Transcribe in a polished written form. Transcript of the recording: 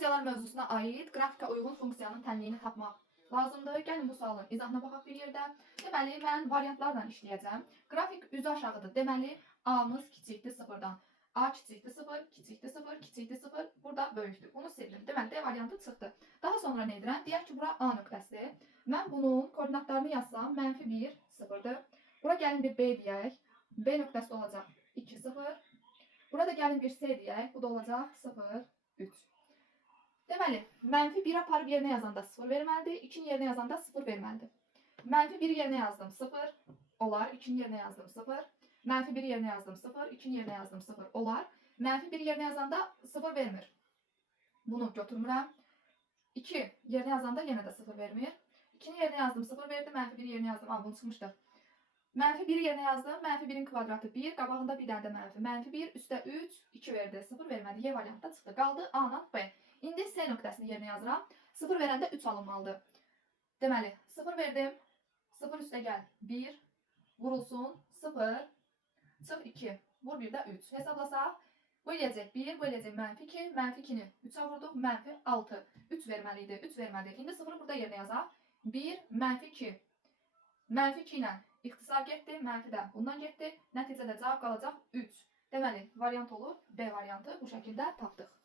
Funksiyalar mövzusuna aid qrafika uyğun funksiyanın tənliyini tapmaq lazımdır. Gəlin bu sualın izahına baxaq bir yerdə. Deməli, mən variantlarla işləyəcəm. Qrafik üzü aşağıdır. Deməli, A-mız kiçikdir 0-dan. A kiçikdir 0, kiçikdir 0, kiçikdir 0. Burada böyükdür. Bunu sildim. Deməli, D variantı çıxdı. Daha sonra nə edirəm? Deyək ki, bura A nöqtəsidir. Mən bunun koordinatlarını yazsam, -1, 0-dır. Bura gəlin bir B deyək. B nöqtəsi olacaq 2, 0. Burada gəlin bir C deyək. Bu da olacaq 0, 3. Deməli, -1 aparıb yerinə yazanda 0 verməlidir. 2-nin yerinə yazanda 0 verməlidir. -1 yerinə yazdım 0 olar. 2-nin yerinə yazdım 0. -1 yerinə yazdım 0. 2-nin yerinə yazdım 0 olar. -1 yerinə yazanda 0 vermir. Bunu götürmürəm. 2 yerinə yazanda yenə də 0 vermir. 2-nin yerinə yazdım 0 verdi. -1 yerinə yazdım. Bunu çıxmışdı. -1 yerinə yazdım. -1'in kvadratı 1. Qabağında bir dənə də -1 üstə 3, 2 verdi. 0 vermədi. Y variantda çıxdı. Qaldı A ilə B. İndi C nöqtəsini yerinə yazıram. 0 verəndə 3 alınmalıdır. Deməli, 0 verdim. 0 üstə gəl 1. Vurulsun 0. Çıx 2. Vur bir də 3. Hesablasaq. Bu eləyəcək 1. Bu eləyəcək -2. -2-ni 3'ə vurduq. -6. 3 verməli idi. 3 vermədi. İndi 0'ı burada yerinə yazaq. 1, -2. -2 ilə ixtisar getdi. Mənfi də bundan getdi. Nəticədə cavab qalacaq 3. Deməli, variant olur. B variantı bu şəkildə tapdıq.